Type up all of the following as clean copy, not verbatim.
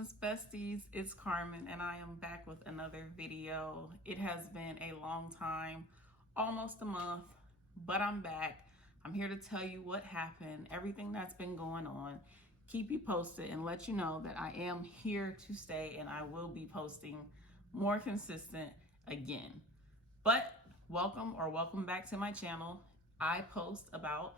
business besties, it's Carmen and I am back with another video. It has been a long time, almost a month, but I'm back. I'm here to tell you what happened, everything that's been going on, keep you posted and let you know that I am here to stay and I will be posting more consistent again. But welcome back to my channel. I post about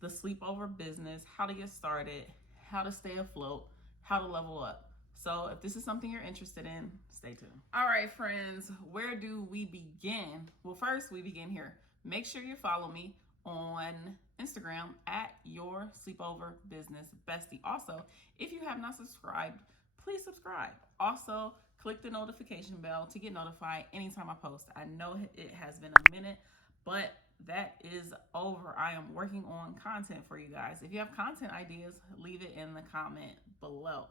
the sleepover business, how to get started, how to stay afloat, how to level up. So if this is something you're interested in, stay tuned. All right, friends, where do we begin? Well, first we begin here. Make sure you follow me on Instagram at Your Sleepover Business Bestie. Also, if you have not subscribed, please subscribe. Also, click the notification bell to get notified anytime I post. I know it has been a minute, but that is over. I am working on content for you guys. If you have content ideas, leave it in the comment below.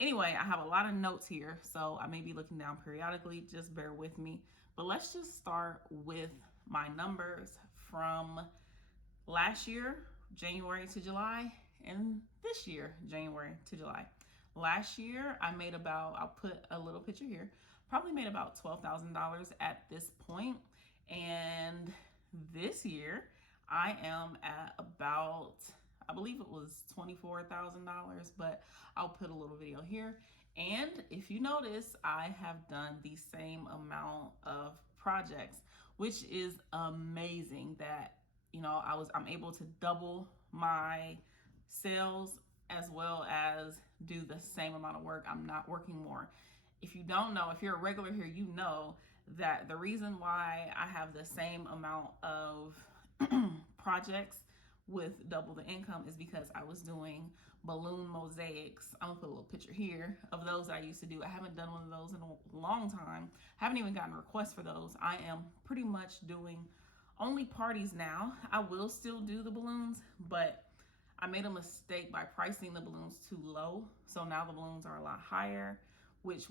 Anyway, I have a lot of notes here, so I may be looking down periodically. Just bear with me. But let's just start with my numbers from last year, January to July, and this year, January to July. Last year, I made about, I'll put a little picture here, probably made about $12,000 at this point. And this year, I am at about, I believe it was $24,000, but I'll put a little video here. And if you notice, I have done the same amount of projects, which is amazing that, you know, I'm able to double my sales as well as do the same amount of work. I'm not working more. If you don't know, if you're a regular here, you know that the reason why I have the same amount of projects with double the income is because I was doing balloon mosaics. I'm gonna put a little picture here of those I used to do. I haven't done one of those in a long time. Haven't even gotten requests for those. I am pretty much doing only parties now. I will still do the balloons, but I made a mistake by pricing the balloons too low. So now the balloons are a lot higher, which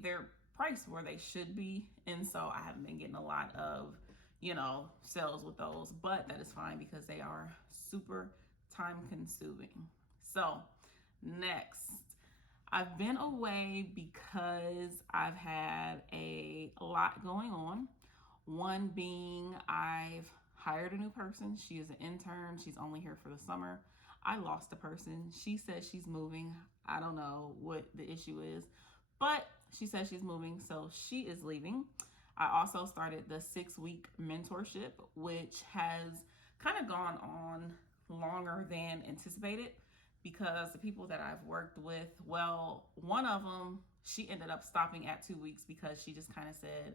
they're priced where they should be. And so I haven't been getting a lot of, you know, sales with those, but that is fine because they are super time consuming. So next, I've been away because I've had a lot going on. One being I've hired a new person. She is an intern. She's only here for the summer. I lost a person. She says she's moving. I don't know what the issue is, but she says she's moving, so she is leaving. I also started the 6-week mentorship, which has kind of gone on longer than anticipated because the people that I've worked with, well, one of them, she ended up stopping at 2 weeks because she just kind of said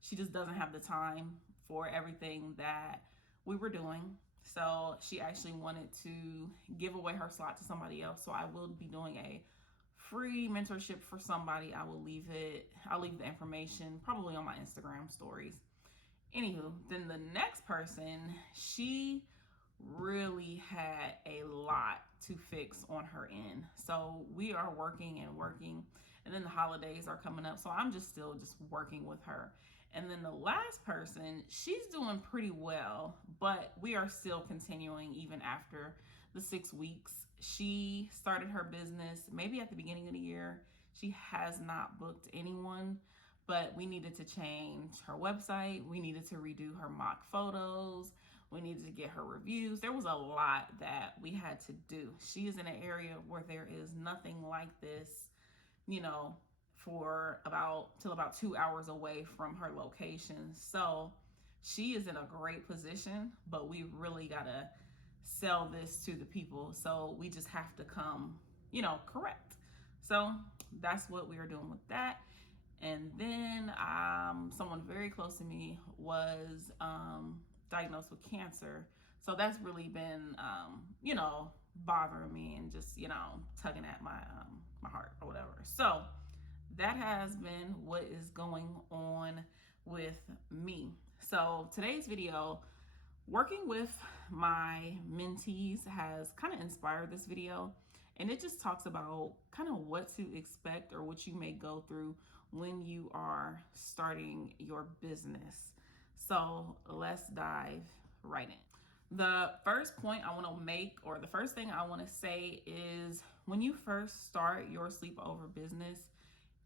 she just doesn't have the time for everything that we were doing. So she actually wanted to give away her slot to somebody else. So I will be doing a free mentorship for somebody. I'll leave the information probably on my Instagram stories. Anywho, then the next person, she really had a lot to fix on her end. So we are working, and then the holidays are coming up. So I'm still working with her. And then the last person, she's doing pretty well, but we are still continuing even after the 6 weeks. She started her business maybe at the beginning of the year. She has not booked anyone, but we needed to change her website. We needed to redo her mock photos. We needed to get her reviews. There was a lot that we had to do. She is in an area where there is nothing like this, you know, till about 2 hours away from her location. So she is in a great position, but we really gotta sell this to the people. So we just have to come, you know, correct. So that's what we are doing with that. And then someone very close to me was diagnosed with cancer. So that's really been, you know, bothering me and just, you know, tugging at my heart or whatever. So that has been what is going on with me. So today's video, working with my mentees, has kind of inspired this video, and it just talks about kind of what to expect or what you may go through when you are starting your business. So let's dive right in. The first point I want to make, or the first thing I want to say, is when you first start your sleepover business,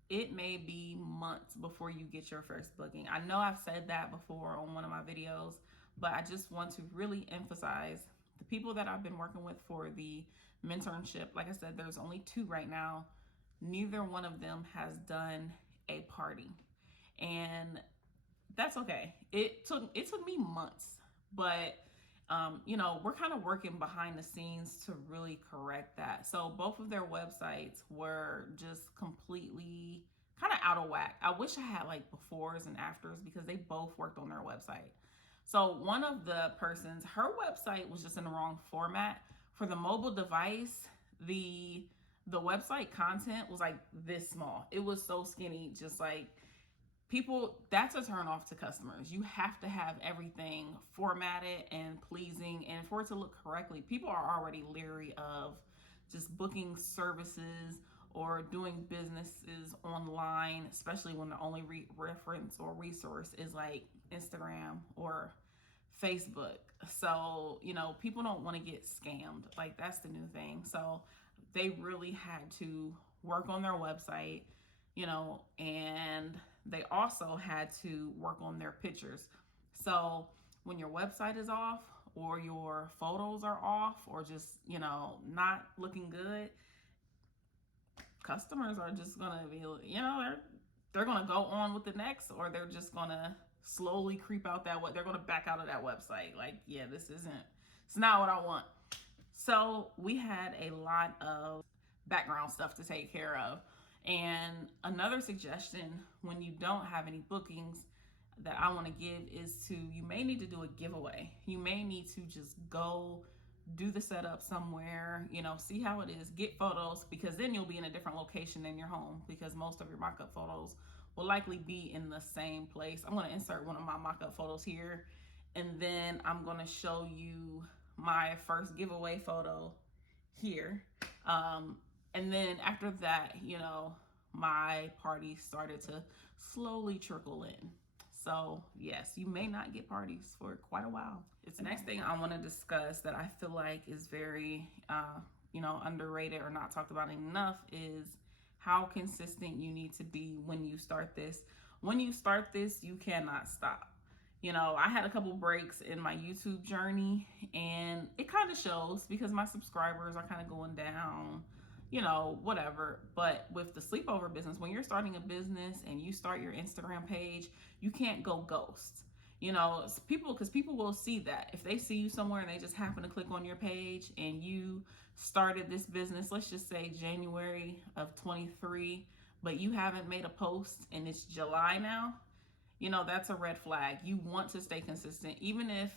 it may be months before you get your first booking. I know I've said that before on one of my videos, but I just want to really emphasize the people that I've been working with for the mentorship. Like I said, there's only 2 right now. Neither one of them has done a party. And that's okay. It took me months, but we're kind of working behind the scenes to really correct that. So both of their websites were just completely kind of out of whack. I wish I had like befores and afters because they both worked on their website. So one of the persons, her website was just in the wrong format. For the mobile device, the website content was like this small. It was so skinny, just like people, that's a turn off to customers. You have to have everything formatted and pleasing, and for it to look correctly. People are already leery of just booking services or doing businesses online, especially when the only reference or resource is like Instagram or Facebook. So, people don't want to get scammed. Like, that's the new thing. So they really had to work on their website, and they also had to work on their pictures. So when your website is off or your photos are off or just, not looking good, customers are just going to be, they're going to go on with the next, or they're just going to slowly creep out they're going to back out of that website. Like, yeah, it's not what I want. So we had a lot of background stuff to take care of. And another suggestion when you don't have any bookings that I want to give is you may need to do a giveaway. You may need to just go do the setup somewhere, see how it is, get photos, because then you'll be in a different location than your home, because most of your mock-up photos will likely be in the same place. I'm going to insert one of my mock-up photos here, and then I'm going to show you my first giveaway photo here. And then after that, my party started to slowly trickle in. So yes, you may not get parties for quite a while. It's the next thing I want to discuss that I feel like is very, underrated or not talked about enough is how consistent you need to be when you start this. When you start this, you cannot stop. I had a couple breaks in my YouTube journey, and it kind of shows because my subscribers are kind of going down, whatever. But with the sleepover business, when you're starting a business and you start your Instagram page, you can't go ghost. Because people will see that. If they see you somewhere and they just happen to click on your page and you started this business, let's just say January of 23, but you haven't made a post and it's July now, that's a red flag. You want to stay consistent. Even if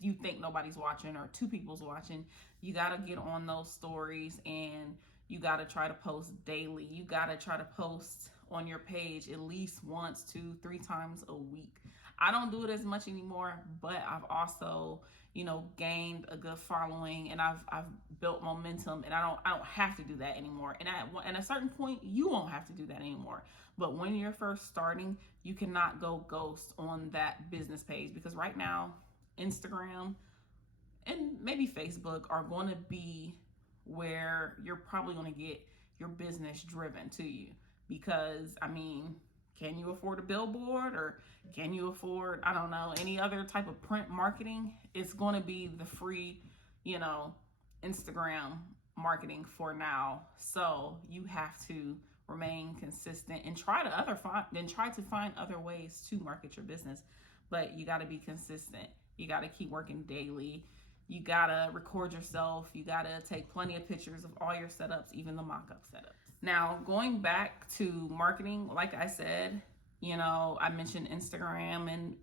you think nobody's watching or 2 people's watching, you got to get on those stories and you got to try to post daily. You got to try to post on your page at least once, 2, 3 times a week. I don't do it as much anymore, but I've also, gained a good following, and I've built momentum, and I don't have to do that anymore. And at a certain point, you won't have to do that anymore. But when you're first starting, you cannot go ghost on that business page, because right now, Instagram and maybe Facebook are going to be where you're probably going to get your business driven to you. Because, can you afford a billboard, or can you afford, I don't know, any other type of print marketing? It's going to be the free, Instagram marketing for now. So you have to remain consistent and try to find other ways to market your business. But you got to be consistent. You got to keep working daily. You got to record yourself. You got to take plenty of pictures of all your setups, even the mock-up setups. Now, going back to marketing, like I said, I mentioned Instagram and,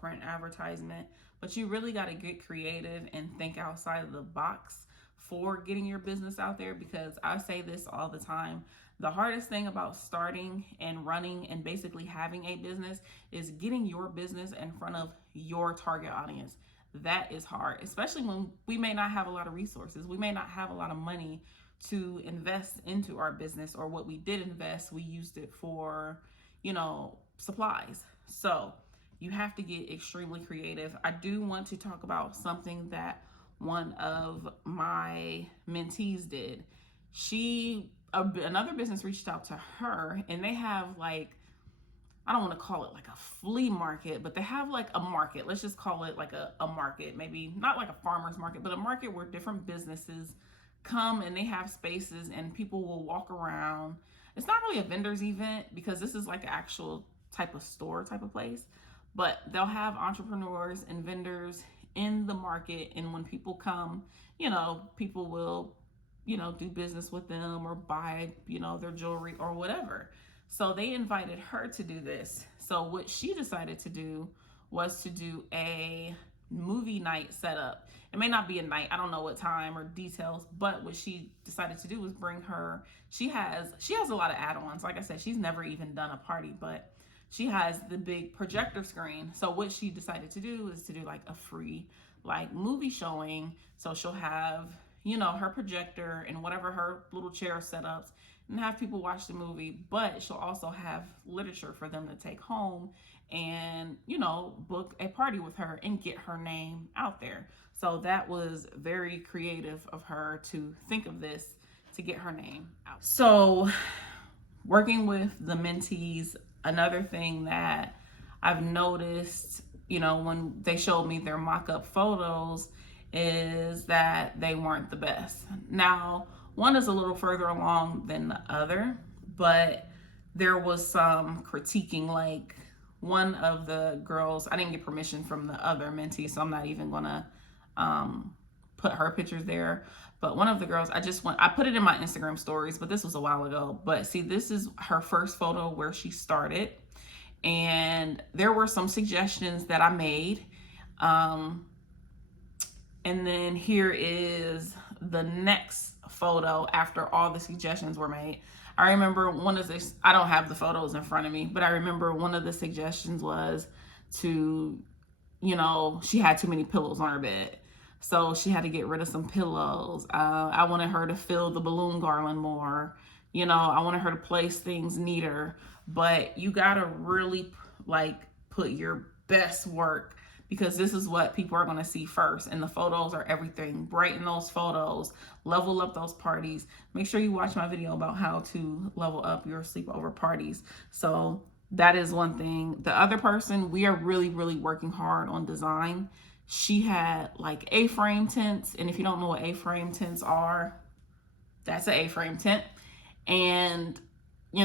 print advertisement, but you really got to get creative and think outside of the box for getting your business out there, because I say this all the time. The hardest thing about starting and running and basically having a business is getting your business in front of your target audience. That is hard, especially when we may not have a lot of resources. We may not have a lot of money to invest into our business, or what we did invest, we used it for, supplies. So you have to get extremely creative. I do want to talk about something that one of my mentees did. Another business reached out to her, and they have like, I don't want to call it like a flea market, but they have like a market. Let's just call it like a market, maybe not like a farmer's market, but a market where different businesses come and they have spaces and people will walk around. It's not really a vendor's event because this is like an actual type of store type of place, but they'll have entrepreneurs and vendors in the market. And when people come, people will, do business with them or buy, their jewelry or whatever. So they invited her to do this. So what she decided to do was to do a movie night setup. It may not be a night, I don't know what time or details, but what she decided to do was bring her, she has a lot of add-ons. Like I said, she's never even done a party, but she has the big projector screen. So what she decided to do is to do like a free like movie showing. So she'll have, her projector and whatever her little chair setups and have people watch the movie, but she'll also have literature for them to take home and, book a party with her and get her name out there. So that was very creative of her to think of this to get her name out. So working with the mentees, another thing that I've noticed, when they showed me their mock-up photos, is that they weren't the best. Now, one is a little further along than the other, but there was some critiquing. Like one of the girls, I didn't get permission from the other mentee, so I'm not even gonna put her pictures there. But one of the girls, I put it in my Instagram stories, but this was a while ago. But see, this is her first photo where she started. And there were some suggestions that I made. And then here is the next photo after all the suggestions were made. I remember one of the, I don't have the photos in front of me, but I remember one of the suggestions was to, she had too many pillows on her bed. So she had to get rid of some pillows. I wanted her to fill the balloon garland more. I wanted her to place things neater. But you gotta really like put your best work, because this is what people are going to see first, and the photos are everything. Brighten those photos, level up those parties. Make sure you watch my video about how to level up your sleepover parties. So that is one thing. The other person, we are really, really working hard on design. She had like A-frame tents, and if you don't know what A-frame tents are, that's an A-frame tent. And you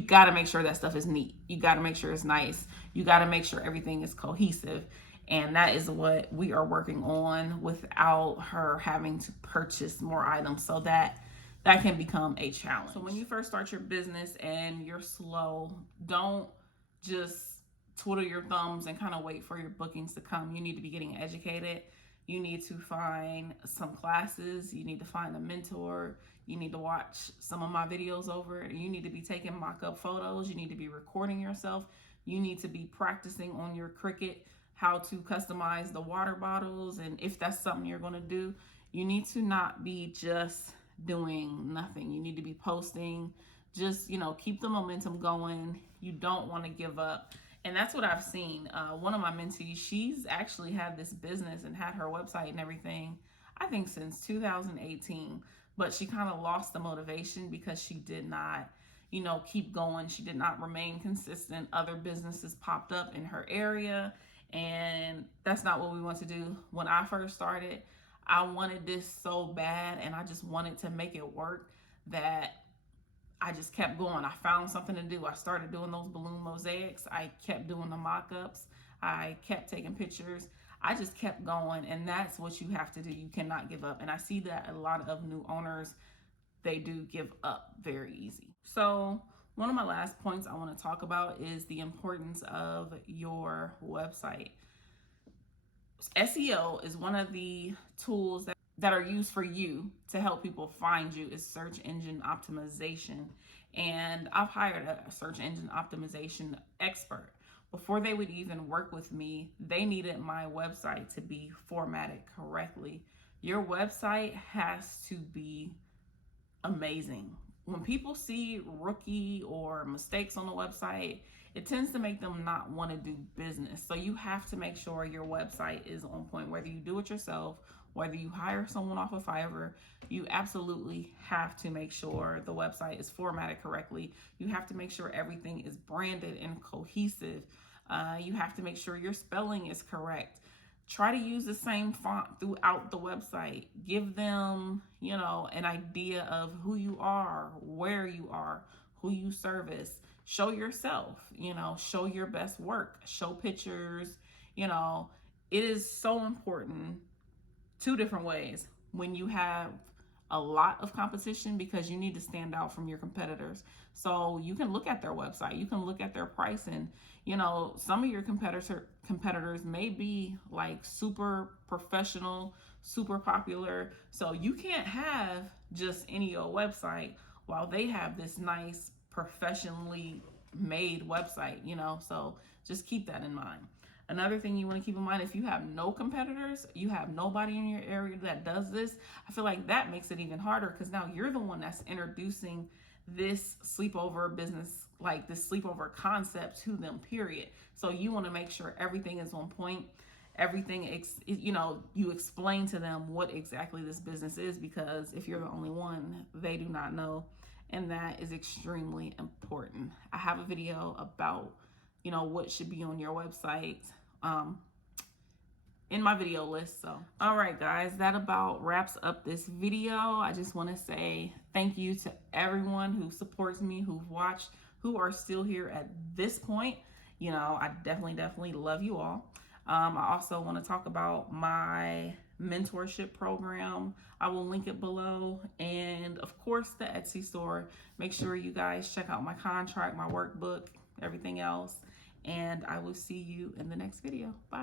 gotta make sure that stuff is neat. You gotta make sure it's nice. You gotta make sure everything is cohesive. And that is what we are working on without her having to purchase more items, so that can become a challenge. So when you first start your business and you're slow, don't just twiddle your thumbs and kind of wait for your bookings to come. You need to be getting educated. You need to find some classes. You need to find a mentor. You need to watch some of my videos over. You need to be taking mock-up photos. You need to be recording yourself. You need to be practicing on your Cricut how to customize the water bottles. And if that's something you're going to do, you need to not be just doing nothing. You need to be posting. Just, keep the momentum going. You don't want to give up. And that's what I've seen. One of my mentees, she's actually had this business and had her website and everything, I think since 2018. But she kind of lost the motivation because she did not, keep going. She did not remain consistent. Other businesses popped up in her area, and that's not what we want to do. When I first started, I wanted this so bad, and I just wanted to make it work, that I just kept going. I found something to do. I started doing those balloon mosaics. I kept doing the mock-ups. I kept taking pictures. I just kept going, and that's what you have to do. You cannot give up. And I see that a lot of new owners, they do give up very easy. So one of my last points I want to talk about is the importance of your website. SEO is one of the tools that are used for you to help people find you, is search engine optimization. And I've hired a search engine optimization expert. Before they would even work with me, they needed my website to be formatted correctly. Your website has to be amazing. when people see rookie or mistakes on the website, it tends to make them not want to do business. So you have to make sure your website is on point, whether you do it yourself, whether you hire someone off of Fiverr. You absolutely have to make sure the website is formatted correctly. You have to make sure everything is branded and cohesive. You have to make sure your spelling is correct. Try to use the same font throughout the website. Give them, an idea of who you are, where you are, who you service. Show yourself, show your best work, show pictures. It is so important two different ways. When you have a lot of competition, because you need to stand out from your competitors. So you can look at their website, you can look at their pricing. Some of your competitors may be like super professional, super popular. So you can't have just any old website while they have this nice professionally made website, so just keep that in mind. Another thing you want to keep in mind, if you have no competitors, you have nobody in your area that does this, I feel like that makes it even harder, because now you're the one that's introducing this sleepover business, like this sleepover concept to them, period. So you want to make sure everything is on point. Everything, you explain to them what exactly this business is, because if you're the only one, they do not know. And that is extremely important. I have a video about what should be on your website in my video list. So all right guys, that about wraps up this video. I just want to say thank you to everyone who supports me, who've watched, who are still here at this point. I definitely love you all. I also want to talk about my mentorship program. I will link it below, and of course the Etsy store. Make sure you guys check out my contract, my workbook, everything else, and I will see you in the next video. Bye.